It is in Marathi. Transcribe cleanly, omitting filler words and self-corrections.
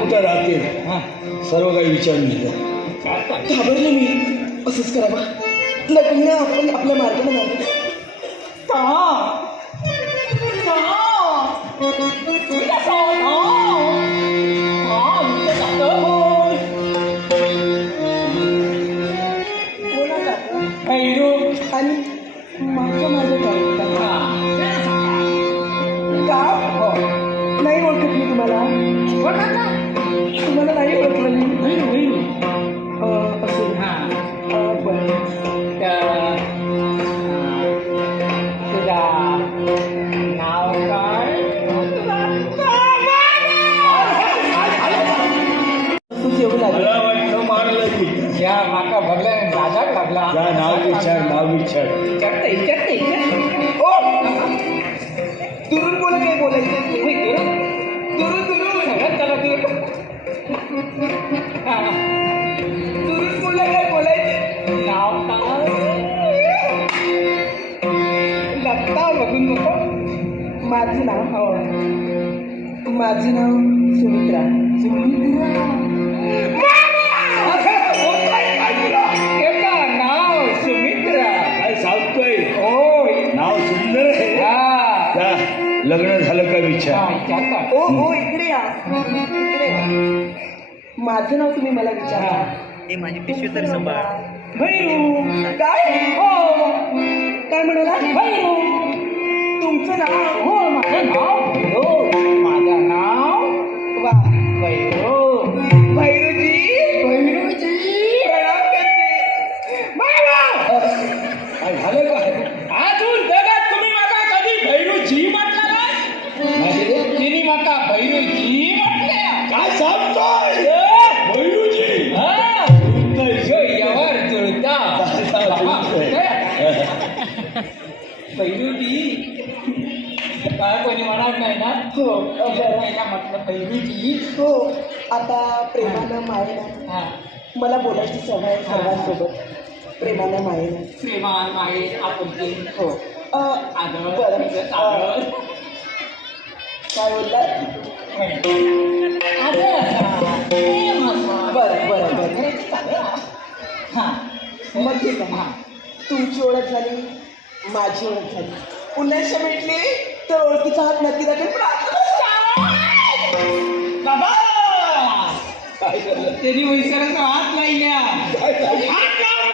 कुठं राहते सर्व काही विचारून घेतलं. घाबरले मी. असंच करा बा, लग्न आपण आपल्या मार्गाने मार्ग आणि माझं माझं गाव नाही ओळखत मी तुम्हाला. तुम्हाला नाही ओळखलं मी. असेल बरं. तुझा नाव काय? असंच येऊ लागलं. मला वाटलं मारलं की या माका भरला राजा लागला. जा नाव विचार इचारते ओ दुरून बोला, काय बोलायचं दुरून बोला, काय बोलायचं. नाव काय? लागता बघून नको. माझं नाव सुमित्रा. नाव सुमित्रा. काय सांगतोय? होय. नाव सुंदर आहे. जा, लग्न झालं का विचार. ओ इकडे या, इकडे या. माझं नाव तुम्ही मला विचारा. हे माझी पिशवी तर सांभाळ. भैरू. काय काय म्हणाला? भैरू. तुमचं नाव? हो, माझं नाव भैरो. माझं नाव वा भैरो. भैरूजी. प्रणाम करते. काय झालं काय? अजून जगात तुम्ही माका कधी भैरूजी म्हटलं नाही? तिने माका भैरूजी म्हटल्या. काय सांगतोय? भैरूजी. यावर जुळता भैरूजी. काय कोणी म्हणत नाही ना? हो पहिला म्हटलं भैरूजी. हो. आता प्रेमानं मायेनं मला बोलायची सवय आहे सर्वांसोबत. प्रेमानं मायेनं. श्रीमान माये आपुलकी. हो. आदळ. बरं. आदळ. काय बोललात? बरं. मग ठीक आहे. तुमची ओळख झाली, माझी ओळख झाली. पुण्याशी भेटली तर ओळखीचा हात नक्की दाखल. बाबा त्यांनी वैसराचा हात लाईल्या.